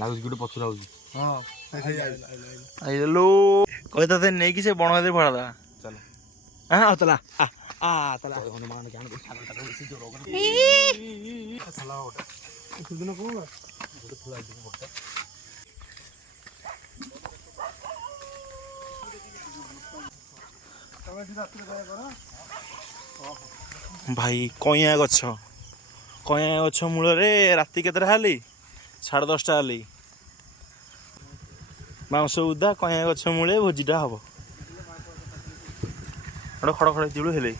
ଲାଗୁଛି ଗୋଟେ ପଛରେ ଆଉଛି। ହଁ ଆଇଲୁ କହିତା ତେ ନେଇକି ସେ ବଣ ଭିତରେ ଭରା ଦବା। ଚାଲ ହଁ ଚଲା ଚଲା ହନୁମାନ ଜ୍ଞାନ ଦେଇ ଛାଲଟା ବେଶୀ ଜୋର ଗୋଟେ ଛାଲା ଗୋଟେ ସେଦିନ କଣ ଗୋଟେ ଥୁଆ ହେଇଛି ଗୋଟେ ତମେ ଏଠି ରାତିରେ ଯାଏ କର। ଭାଇ କଇଁଆ ଗଛ ମୂଳରେ ରାତି କେତେଟା ହେଲି 10:30 ହେଲି ବାଉଁଶ ଉଦା କଇଁଆ ଗଛ ମୂଳେ ଭୋଜିଟା ହବ। ଗୋଟେ ଖଡ଼ ଖଡ଼ ହେଇଛି ହେଲେ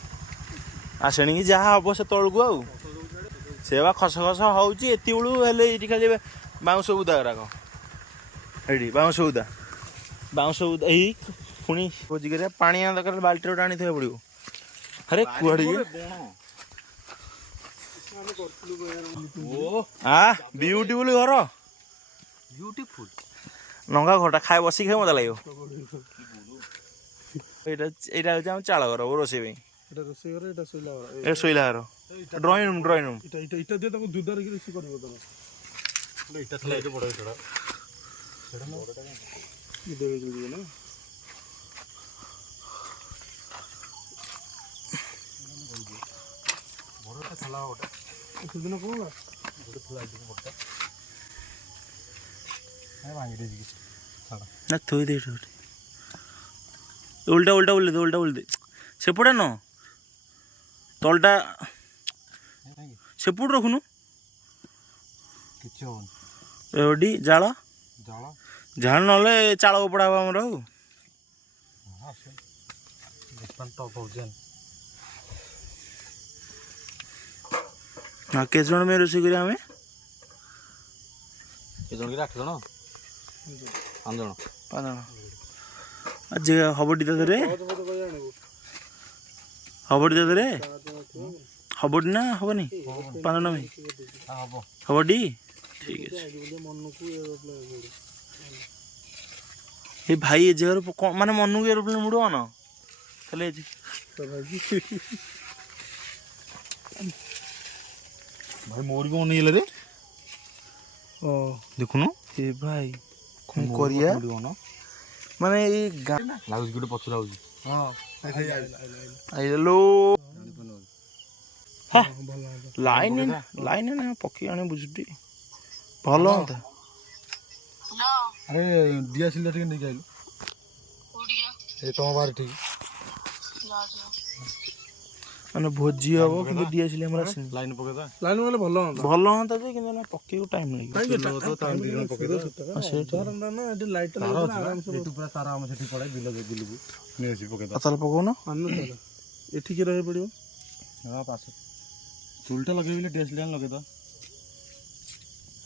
ଆସେଣିକି ଯାହା ହବ ସେତେବେଳକୁ ଆଉ ସେ ବା ଖସ ଖସ ହଉଛି ଏତିକି ବେଳୁ ହେଲେ ଏଇଠି ଖାଲି ବାଉଁଶ ଉଦା ଗୁରାକ ଏଇଠି ବାଉଁଶ ଉଦା ଏଇ ପୁଣି ଭୋଜି କରିବା ପାଣି ଦରକାର ବାଲ୍ଟିରେ ଗୋଟେ ଆଣିଥିବାକୁ ପଡ଼ିବ। ଆରେ କୁଆଡ଼େ ବିୟୁଟିଫୁଲ ଘର ବ୍ୟୁଟିଫୁଲ ନଙ୍ଗା ଘରଟା ଖାଇ ବସିକି ଖାଇ ମଜା ଲାଗିବ। ଏଇଟା ହଉଛି ଆମ ଚାଳ ଘର ରୋଷେଇ ପାଇଁ। ଏଟା ରୋଷେଇ ଘର ଏଟା ଶୋଇଲା ଘର ଏ ଶୋଇଲା ଘର ଡ୍ରଇଂ ରୁମ୍ ଇଟା দিয়ে ତାକୁ ଦୁଧାରେ ରୋଷେଇ କରିବ ତମେ। ଏଇଟା ଥିଲା ଏଇଟା ବଡ଼ ଏଇଟା ସେଟା ନା ଦେବେ ଜୁଡ଼ି ନା ବଡ଼ଟା ଥିଲା ଗୋଟେ ସେଦିନ କଣ ଗୋଟେ ଥିଲା ଏଇଟା ବଡ଼ଟା ଭାଙ୍ଗି ଦେଇଛି ନା ଥୋଇ ଦେ ଉଲ୍ଟା ଓଲ୍ଟା ସେପଟେ ନ ତଳଟା ସେପଟେ ରଖୁନୁ କିଛି ହବନି ଏଠି ଜାଳ ନହେଲେ ଚାଳ ଉପଡ଼ା ହବ ଆମର ଆଉ କେତେ ଜଣ ପାଇଁ ରୋଷେଇ କରିବା ଆମେ? କେତେ ଜଣ କି 8 ଜଣ 5 ଜଣ ଆଜି ହବଟି ତା ଦେହରେ ହବଟି ନା ହବନି 5 ଜଣ ପାଇଁ ହବଟି ଠିକ ଅଛି। ଏ ଭାଇ ଏ ଜାଗାରୁ ମାନେ ମନକୁ ଏରୋପ୍ଲେନ୍ ଉଡ଼ିବ ନା ତାହେଲେ ଭାଇ ମୋର ବି ଅନେଇଲେ ରେ ଦେଖୁନୁ ଏ ଭାଇ କଣ କରିବା ମାନେ ଏଇ ଗାଁ ଲାଗୁଛି ଗୋଟେ ପଛରେ ଆଉଛି। ଆଇଲୁ ଲାଇନ ନା ପକେଇ ଆଣି ବୁଝୁଟି ଭଲ ହୁଅନ୍ତା। ଆରେ ଦିଆସିଲି ଟିକେ ନେଇକି ଆଇଲୁ ଏ ତମ ବାହାରେ ଠିକ ମାନେ ଭୋଜି ହବ କିନ୍ତୁ ଦିଆସିଲି ଆମର ଆସିନି। ଲାଇନ ପକେଇଦବା ଲାଇନ ଗଲେ ଭଲ ହୁଅନ୍ତା ଯେ କିନ୍ତୁ ନା ପକେଇକୁ ଟାଇମ୍ ଲାଗିବ। ତାହେଲେ ପକଉନ ଏଠିକି ରହିବାକୁ ପଡ଼ିବ ଚୁଲଟା ଲଗେଇଲେ ଡିଆସିଲି ଲଗେଇଦବା।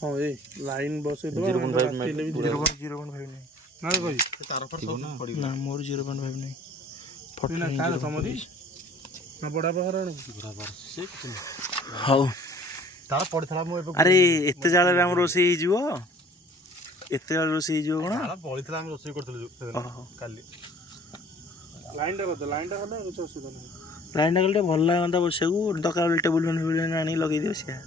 ହଁ ଏଇ ଲାଇନ ବସେଇଦବା ନା ମୋର 0.5 ନାହିଁ ହଉ ତାର ପଡ଼ିଥିଲା ମୁଁ ଏବେ ଆରେ ଏତେ ଜାଳରେ ଆମର ରୋଷେଇ ହେଇଯିବ କଣ ବଳିଥିଲା ଆମେ ରୋଷେଇ କରିଥିଲୁ କାଲି ଲାଇନଟା କଲେ କିଛି ଅସୁବିଧା ନାହିଁ। ଲାଇନଟା ଗଲେ ଟିକେ ଭଲ ଲାଗନ୍ତା ବସିବାକୁ ଦରକାର ବେଳେ ଟେବୁଲ ଫ୍ୟାନ୍ ଆଣିକି ଲଗେଇ ଦିଅ ସିଆ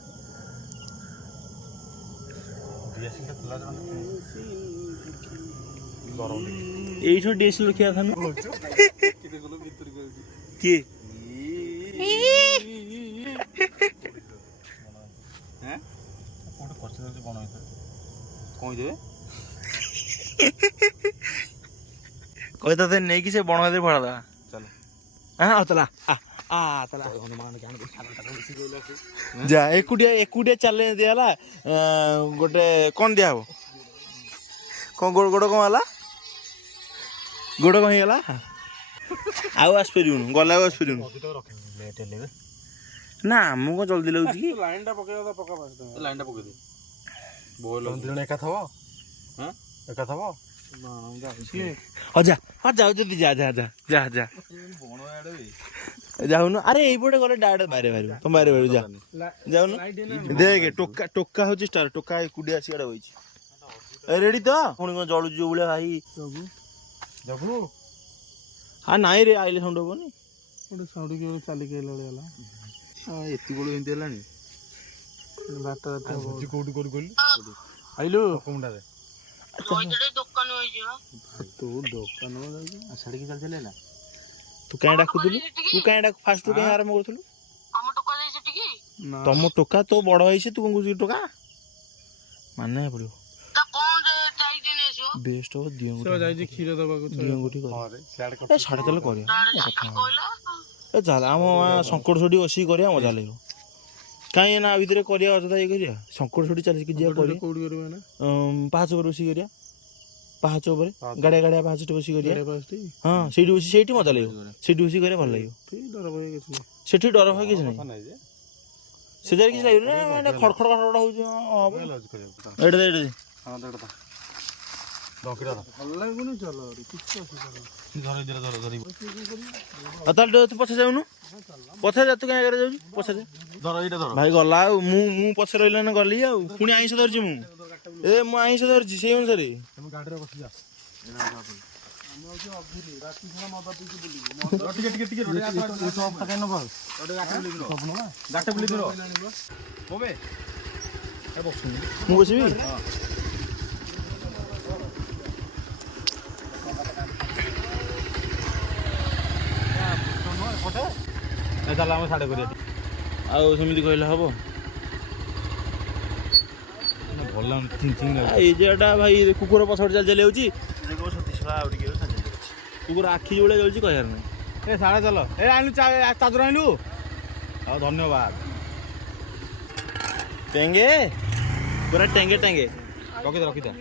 এইଠୁ ଡିଏସ୍ଏଲ୍ ରଖିବା କଥା କିଏ କହିତା ନେଇକି ସେ ବଣ ଭିତରେ ଭରା ଦବା। ଚଲା ଯା ଏକୁଟିଆ ଚ୍ୟାଲେଞ୍ଜ ଦିଆହେଲା ଗୋଟେ କ'ଣ ଦିଆହବ କ'ଣ ଗୋଡ଼ କ'ଣ ହେଲା ଗୋଡ଼ କ'ଣ ହେଇଗଲା ଆଉ ଆସିପାରିବୁନୁ ଗଲା ଆଉ ଆସିପାରିବୁନୁ ନା ଆମକୁ କ'ଣ ଜଲ୍ଦି ଲାଗୁଛି କି ଲାଇନଟା ପକେଇବା ପକା ଲାଇନଟା ପକେଇଦେ ଏକା ଥବ ଯାଉ ଯଦି ଯା ଯାଉନୁ ଆରେ ଏଇପଟେ ଗଲେ ଡାଇରେକ୍ଟ ବାହାରେ ବାହାରିବ ତମ ବାହାରେ ଯା ଯାଉନୁ ଦେଖେ ଟୋକା ହଉଛି ଷ୍ଟାର ଟୋକା ଏକୁଟିଆ ଆସିକି ଆଡ଼େ ବଇଛି ରେଡି ତ ପୁଣି କ'ଣ ଜଳୁଛି ଯୋଉ ଭଳିଆ ଭାଇ ନାଇଁ ରେ ଆଇଲେ ସାଉଣ୍ଡ ହବନି ଗୋଟେ ସାଉଣ୍ଡ କେବେ ଚାଲିକି ଆଇଲା ଭଳିଆ ହେଲା ଏତିକି ବେଳୁ ଏମିତି ହେଲାଣି ବାରଟା କୋଉଠି କହିଲୁ ଆଇଲୁ ମୁଣ୍ଡାରେ ତୁ ଦୋକାନ ଛାଡ଼ିକି ଚାଲି ଚାଲି ହେଲା ତୁ କାହିଁ ଡାକୁଥିଲୁ ତୁ କାହିଁ ଡାକୁ ଫାଷ୍ଟ ତୁ କାହିଁ ଆରମ୍ଭ କରୁଥିଲୁ ତମ ଟୋକା ତୋ ବଡ ହେଇଛି ତୁ କଣ କହୁଛୁ ଟୋକା ମାନେ ପଡିବ ବେଷ୍ଟ ହବ ଯାଇଛି କ୍ଷୀର ଦବାକୁ ଦିଅଙ୍ଗୁଠି ଏ ସାଢେ ଚାଲ କରିବା ଏ ଚାଲ ଆମ ଶଙ୍କଡ଼ ଛୁଟି ବସିକି କରିବା ମଜା ଲାଗିବ କାହିଁ ନା ଭିତରେ କରିବା ଅଯଥା ଇଏ କରିବା ଶଙ୍କଡ଼ ଛୁଟି ଚାଲିକି ଯିବା କରିବା କୋଉଠି କରିବ ନା ପାହାଚ ଉପରେ ବସିକି କରିବା ପାହାଚ ଉପରେ ଗାଡ଼ିଆ ଗାଡ଼ିଆ ପାହାଚଟେ ବସିକି କରିବା ପାହାଚଟି ହଁ ସେଇଠି ବସି ସେଇଠି ମଜା ଲାଗିବ ସେଇଠି ବସିକି କରିବା ଭଲ ଲାଗିବ ଡର ଭୟ କିଛି ନାହିଁ ସେଠି ଡର ଭୟ କିଛି ନାହିଁ ସେ ଜାଗାରେ କିଛି ଲାଗିବ ନା ମାନେ ଖଡ଼ ଖଡ଼ ଖଡ଼ ଖଡ଼ ହଉଛି ଏଇଟା ଏଇଟା ହଁ ଦେଢ଼ ଭଲ ଲାଗୁନି ଚାଲ କିଛି ଅସୁବିଧା ନାହିଁ ଆଉ ତାହେଲେ ତୁ ପଛେ ଯାଉନୁ ପଛେ ଯା ତୁ କାହିଁ ଆଗରେ ଯାଉଛୁ ପଛେ ଭାଇ ଗଲା ଆଉ ମୁଁ ପଛେ ରହିଲା ନା ଗଲି ଆଉ ପୁଣି ଆଇଁଷ ଧରିଛି ମୁଁ ମୁଁ ଆଇଁଷ ଧରିଛି ସେଇ ଅନୁସାରେ ଗାଡ଼ିରେ ବସିଯା ମୁଁ ବସିବି ଚାଲ ଆମେ ସାଡ଼େ କରିବା ଆଉ ସେମିତି କହିଲେ ହବ ଭଲ ଲାଗୁନି ଏଇ ଜାଗାଟା ଭାଇ କୁକୁର ପଛପଟେ ଚାଲି ଚାଲି ଯାଉଛି ଆଉ ଟିକେ କୁକୁର ଆଖି ଯୋଉଳିଆ ଯାଉଛି କହିବାର ନାହିଁ ଏ ସାଡ଼େ ଚାଲ ଏ ଆଣିଲୁ ଚାଦର ଆଣିଲୁ ଆଉ ଧନ୍ୟବାଦ ଟେଙ୍ଗେ ପୁରା ଟେଙ୍ଗେ ଟେଙ୍ଗେ ରଖିଥା